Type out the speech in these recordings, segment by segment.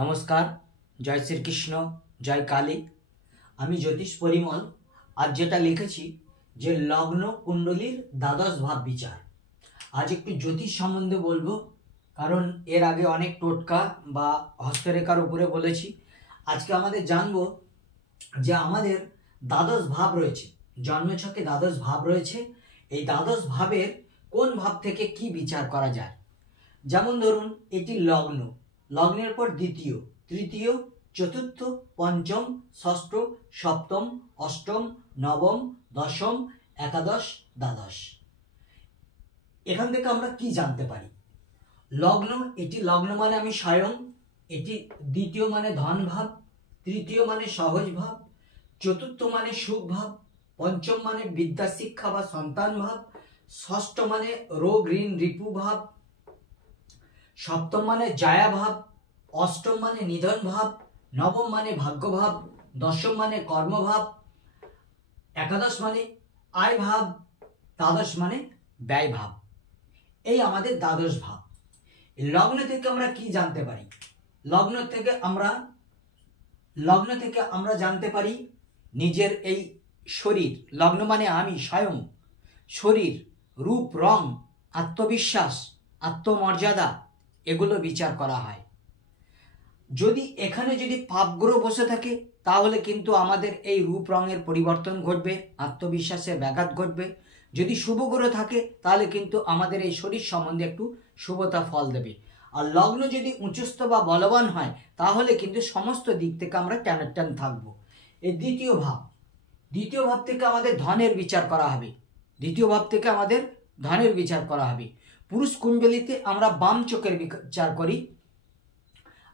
নমস্কার, জয় শ্রীকৃষ্ণ, জয় কালী। আমি জ্যোতিষ পরিমল আজ যেটা লিখেছি যে লগ্ন কুণ্ডলীর দ্বাদশ ভাব বিচার। আজ একটু জ্যোতিষ সম্বন্ধে বলবো, কারণ এর আগে অনেক টোটকা বা হস্তরেখার উপরে বলেছি। আজকে আমাদের জানবো যে আমাদের দ্বাদশ ভাব রয়েছে, জন্মছকে দ্বাদশ ভাব রয়েছে। এই দ্বাদশ ভাবের কোন ভাব থেকে কি বিচার করা যায়। যেমন ধরুন, এটি লগ্ন, লগ্নের পর দ্বিতীয়, তৃতীয়, চতুর্থ, পঞ্চম, ষষ্ঠ, সপ্তম, অষ্টম, নবম, দশম, একাদশ, দ্বাদশ। এখান থেকে আমরা কি জানতে পারি? লগ্ন, এটি লগ্ন মানে আমি স্বয়ং, এটি দ্বিতীয় মানে ধন ভাব, তৃতীয় মানে সহজ ভাব, চতুর্থ মানে সুখ ভাব, পঞ্চম মানে বিদ্যা শিক্ষা বা সন্তান ভাব, ষষ্ঠ মানে রোগ ঋণ রিপু ভাব, সপ্তম মানে জায়া ভাব, অষ্টম মানে নিধন ভাব, নবম মানে ভাগ্য ভাব, দশম মানে কর্মভাব, একাদশ মানে আয় ভাব, দ্বাদশ মানে ব্যয় ভাব। এই আমাদের দ্বাদশ ভাব। লগ্ন থেকে আমরা কি জানতে পারি? লগ্ন থেকে আমরা জানতে পারি নিজের এই শরীর, লগ্ন মানে আমি স্বয়ং, শরীর, রূপ, রং, আত্মবিশ্বাস, আত্মমর্যাদা, এগুলো বিচার করা হয়। যদি এখানে পাপগ্রহ বসে থাকে তাহলে কিন্তু আমাদের এই রূপ রঙের পরিবর্তন ঘটবে, আত্মবিশ্বাসের ব্যাঘাত ঘটবে। যদি শুভগ্রহ থাকে তাহলে কিন্তু আমাদের এই শরীর সম্বন্ধে একটু শুভতা ফল দেবে। আর লগ্ন যদি উচ্চস্থ বা বলবান হয় তাহলে কিন্তু সমস্ত দিক থেকে আমরা টানাটান থাকবো। এই দ্বিতীয় ভাব থেকে আমাদের ধনের বিচার করা হবে। পুরুষ কুণ্ডলিতে আমরা বাম চোখের বিচার করি,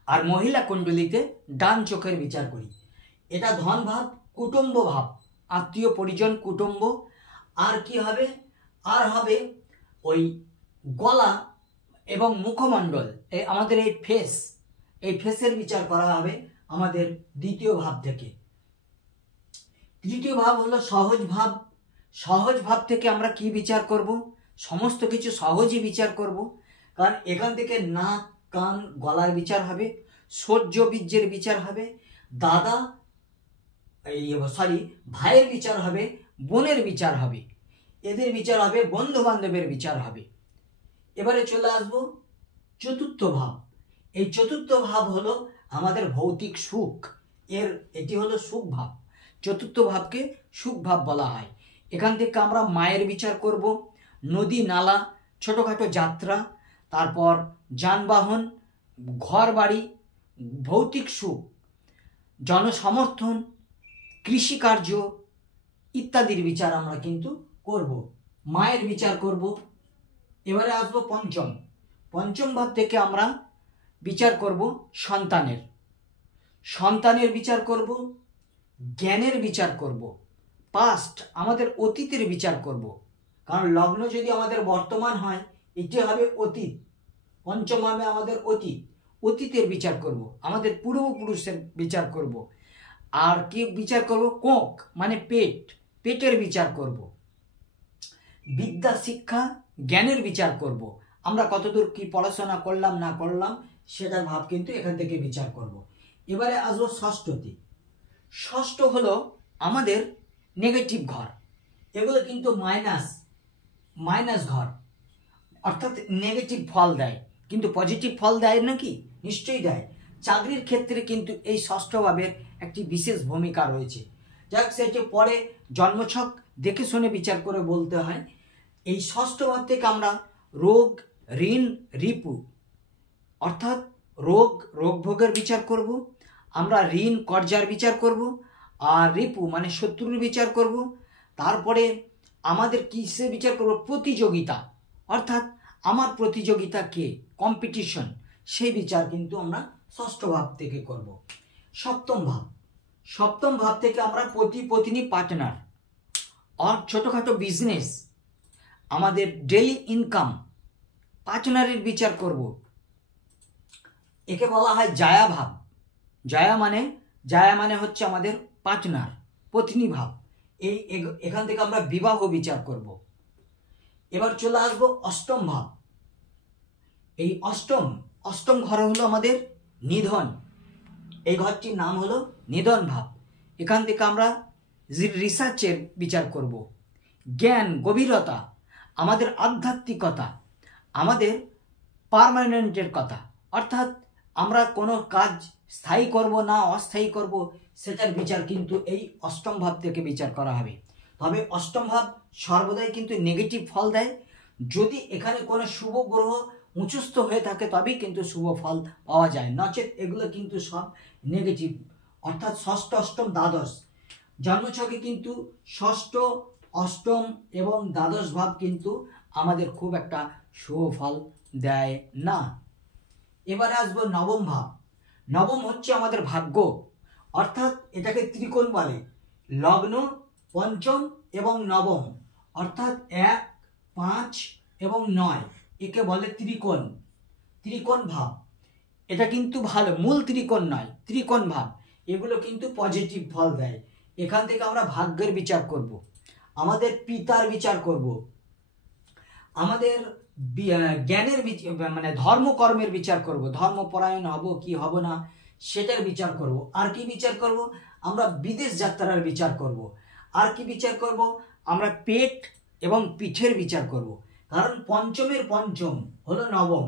আর মহিলা কুণ্ডলিতে ডান চোখের বিচার করি। এটা ধন ভাব, কুটুম্ব ভাব, আত্মীয় পরিজন, কুটুম্ব। আর কি হবে? আর হবে ওই গলা এবং মুখমণ্ডল, আমাদের এই ফেসের বিচার করা হবে আমাদের দ্বিতীয় ভাব থেকে। তৃতীয় ভাব হলো সহজ ভাব থেকে আমরা কি বিচার করব? সমস্ত কিছু সহজই বিচার করব, কারণ এখান থেকে নাক, কান, গলার বিচার হবে, সহ্য বীর্যের বিচার হবে, ভাইয়ের বিচার হবে, বোনের বিচার হবে, এদের বিচার হবে, বন্ধু বান্ধবের বিচার হবে। এবারে চলে আসবো চতুর্থ ভাব। এই চতুর্থ ভাব হলো আমাদের ভৌতিক সুখ, এটি হলো সুখ ভাব। চতুর্থ ভাবকে সুখ ভাব বলা হয়। এখান থেকে আমরা মায়ের বিচার করব, নদী নালা, ছোটখাটো যাত্রা, তারপর যানবাহন, ঘর বাড়ি, ভৌতিক সুখ, জনসমর্থন, কৃষিকার্য ইত্যাদির বিচার আমরা কিন্তু করব, মায়ের বিচার করব। এবারে আসবো পঞ্চম ভাব থেকে আমরা বিচার করব সন্তানের বিচার করব, জ্ঞানের বিচার করব, পাস্ট আমাদের অতীতের বিচার করব। কারণ লগ্ন যদি আমাদের বর্তমান হয়, এটি হবে অতীত। পঞ্চম ভাবে আমাদের অতীতের বিচার করব, আমাদের পূর্বপুরুষের বিচার করব। আর কি বিচার করব? কোক মানে পেটের বিচার করব। বিদ্যা শিক্ষা জ্ঞানের বিচার করব, আমরা কতদূর কি পড়াশোনা করলাম না করলাম সেটার ভাব কিন্তু এখান থেকে বিচার করব। এবারে আসবো ষষ্ঠ হলো আমাদের নেগেটিভ ঘর, এগুলো কিন্তু মাইনাস ঘর, অর্থাৎ নেগেটিভ ফল দেয়। কিন্তু পজিটিভ ফল দেয় নাকি? নিশ্চয়ই দেয়। চাকরির ক্ষেত্রে কিন্তু এই ষষ্ঠ ভাবের একটি বিশেষ ভূমিকা রয়েছে। যাক, সেটি পরে জন্মছক দেখে শুনে বিচার করে বলতে হয়। এই ষষ্ঠ ভাব থেকে আমরা রোগ ঋণ রিপু, অর্থাৎ রোগ ভোগের বিচার করব, আমরা ঋণ কর্জার বিচার করব, আর রিপু মানে শত্রুর বিচার করব। তারপরে আমাদের কিসে বিচার করব? প্রতিযোগিতা, অর্থাৎ আমার প্রতিযোগিতা কে, কম্পিটিশন, সেই বিচার কিন্তু আমরা ষষ্ঠ ভাব থেকে করব। সপ্তম ভাব থেকে আমরা পতি পত্নী পার্টনার আর ছোটখাটো বিজনেস, আমাদের ডেলি ইনকাম, পার্টনারের বিচার করব। একে বলা হয় জায়া ভাব। জায়া মানে হচ্ছে আমাদের পার্টনার, পত্নী ভাব। এখান থেকে আমরা বিবাহ বিচার করব। এবার চলে আসবো অষ্টম ভাব। এই অষ্টম ঘর হলো আমাদের নিধন, এই ঘরটির নাম হলো নিধন ভাব। এখান থেকে আমরা রিসার্চের বিচার করব, জ্ঞান, গভীরতা, আমাদের আধ্যাত্মিকতা, আমাদের পার্মানেন্টের কথা, অর্থাৎ আমরা কোনো কাজ স্থায়ী করব না অস্থায়ী করব সেটার বিচার কিন্তু এই অষ্টম ভাব থেকে বিচার করা হবে। তবে অষ্টম ভাব সর্বদাই কিন্তু নেগেটিভ ফল দেয়। যদি এখানে কোনো শুভ গ্রহ উঁচুস্থ হয়ে থাকে তবেই কিন্তু শুভ ফল পাওয়া যায়, নচেত এগুলো কিন্তু সব নেগেটিভ। অর্থাৎ ষষ্ঠ, অষ্টম, দ্বাদশ জন্মছকে কিন্তু ষষ্ঠ, অষ্টম এবং দ্বাদশ ভাব কিন্তু আমাদের খুব একটা শুভ ফল দেয় না। এবারে আসবো নবম ভাব। নবম হচ্ছে আমাদের ভাগ্য, অর্থাৎ এটাকে ত্রিকোণ বলে। লগ্ন, পঞ্চম এবং নবম, অর্থাৎ 1, 5 এবং 9 একে বলে ত্রিকোণ। ত্রিকোণ ভাব এটা কিন্তু ভালো, মূল ত্রিকোণ নয়, ত্রিকোণ ভাব এগুলো কিন্তু পজিটিভ ফল দেয়। এখান থেকে আমরা ভাগ্যের বিচার করব, আমাদের পিতার বিচার করব, আমাদের জ্ঞানের মানে ধর্মকর্মের বিচার করব, ধর্মপরায়ণ হব কি হব না সেটার বিচার করব। আর কি বিচার করব? আমরা বিদেশ যাত্রার বিচার করব। আর কি বিচার করব? আমরা পেট এবং পিঠের বিচার করব। কারণ পঞ্চমের পঞ্চম হলো নবম,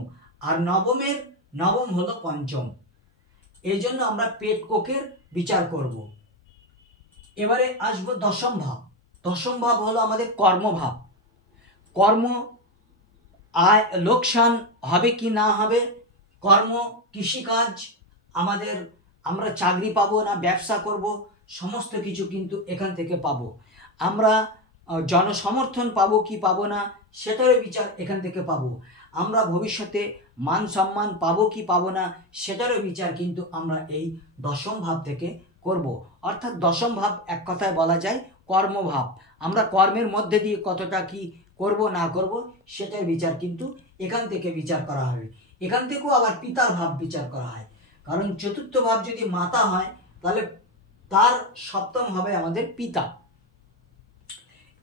আর নবমের নবম হলো পঞ্চম, এই জন্য আমরা পেট কোকের বিচার করব। এবারে আসবো দশম ভাব। দশম ভাব হলো আমাদের কর্মভাব। কর্ম, আয় লোকসান হবে কি না হবে, কর্ম, কৃষিকাজ, আমাদের আমরা চাকরি পাবো না ব্যবসা করব, সমস্ত কিছু কিন্তু এখান থেকে পাবো। আমরা জনসমর্থন পাবো কি পাবো না সেটারও বিচার এখান থেকে পাবো। আমরা ভবিষ্যতে মান সম্মান পাবো কি পাবো না সেটারও বিচার কিন্তু আমরা এই দশম ভাব থেকে করব। অর্থাৎ দশম ভাব এক কথায় বলা যায় কর্মভাব। আমরা কর্মের মধ্যে দিয়ে কতটা কি করব না করব সেটার বিচার কিন্তু এখান থেকে বিচার করা হবে। এখান থেকেও আবার পিতার ভাব বিচার করা হয়, কারণ চতুর্থ ভাব যদি মাতা হয় তাহলে তার সপ্তম হবে আমাদের পিতা।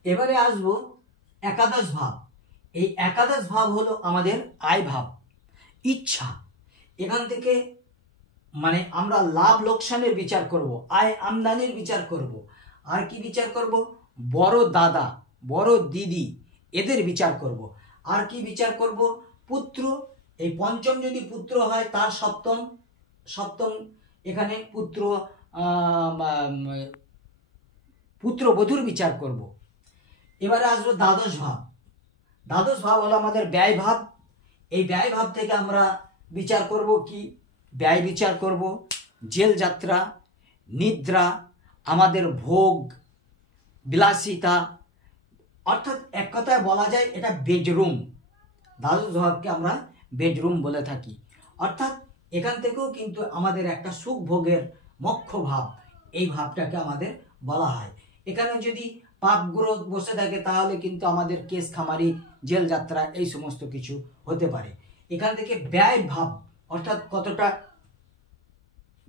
এবারে আসবো একাদশ ভাব। এই একাদশ ভাব হলো আমাদের আয় ভাব, ইচ্ছা। এখান থেকে মানে আমরা লাভ লোকসানের বিচার করব, আয় আমদানির বিচার করব। আর কি বিচার করব? বড় দাদা, বড় দিদি এদের বিচার করব। আর কি বিচার করব? পুত্র, এই পঞ্চম যদি পুত্র হয় তার সপ্তম, সপ্তম এখানে পুত্রবধূর বিচার করব। এবারে আসবো দ্বাদশ ভাব। দ্বাদশ ভাব হলো আমাদের ব্যয় ভাব। এই ব্যয় ভাব থেকে আমরা বিচার করব কি? ব্যয় বিচার করব, জেল যাত্রা, নিদ্রা, আমাদের ভোগ বিলাসিতা, অর্থাৎ এক কথায় বলা যায় এটা বেডরুম। দ্বাদশ ভাবকে আমরা বেডরুম বলে থাকি। অর্থাৎ এখান থেকেও কিন্তু আমাদের একটা সুখ ভোগের মোক্ষ ভাব, এই ভাবটাকে আমাদের বলা হয়। এখানে যদি পাপ গ্রহ বসে থাকে তাহলে কিন্তু আমাদের কেস খামারি, জেল যাত্রা এই সমস্ত কিছু হতে পারে। এখান থেকে ব্যয় ভাব, অর্থাৎ কতটা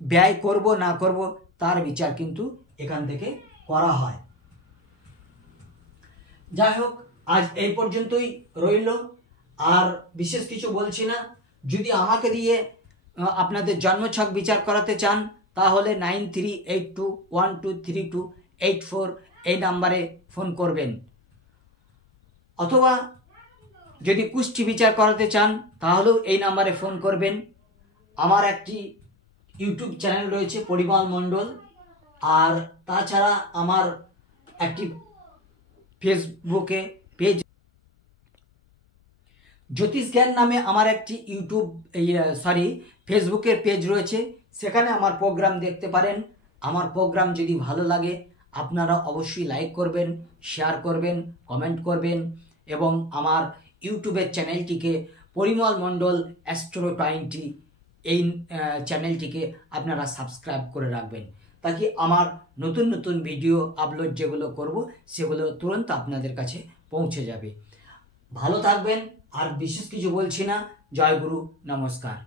ব্যয় করব না করব তার বিচার কিন্তু এখান থেকে করা হয়। যাই হোক, আজ এই পর্যন্তই রইল, আর বিশেষ কিছু বলছি না। যদি আমাকে দিয়ে আপনাদের জন্মছক বিচার করাতে চান তাহলে 9382123284 এই নাম্বারে ফোন করবেন, অথবা যদি কুষ্টি বিচার করাতে চান তাহলেও এই নাম্বারে ফোন করবেন। আমার একটি ইউটিউব চ্যানেল রয়েছে পরিমল মণ্ডল, আর তাছাড়া আমার একটি ফেসবুকে পেজ জ্যোতিষ জ্ঞান নামে আমার একটি ফেসবুকের পেজ রয়েছে, সেখানে আমার প্রোগ্রাম দেখতে পারেন। আমার প্রোগ্রাম যদি ভালো লাগে আপনারা অবশ্যই লাইক করবেন, শেয়ার করবেন, কমেন্ট করবেন, এবং আমার ইউটিউবের চ্যানেলটিকে পরিমল মণ্ডল অ্যাস্ট্রো 20 এই চ্যানেলটিকে আপনারা সাবস্ক্রাইব করে রাখবেন, তাকে আমার নতুন নতুন ভিডিও আপলোড যেগুলো করব সেগুলো তুরন্ত আপনাদের কাছে পৌঁছে যাবে। ভালো থাকবেন, আর বিশেষ কিছু বলছি না। জয় গুরু, নমস্কার।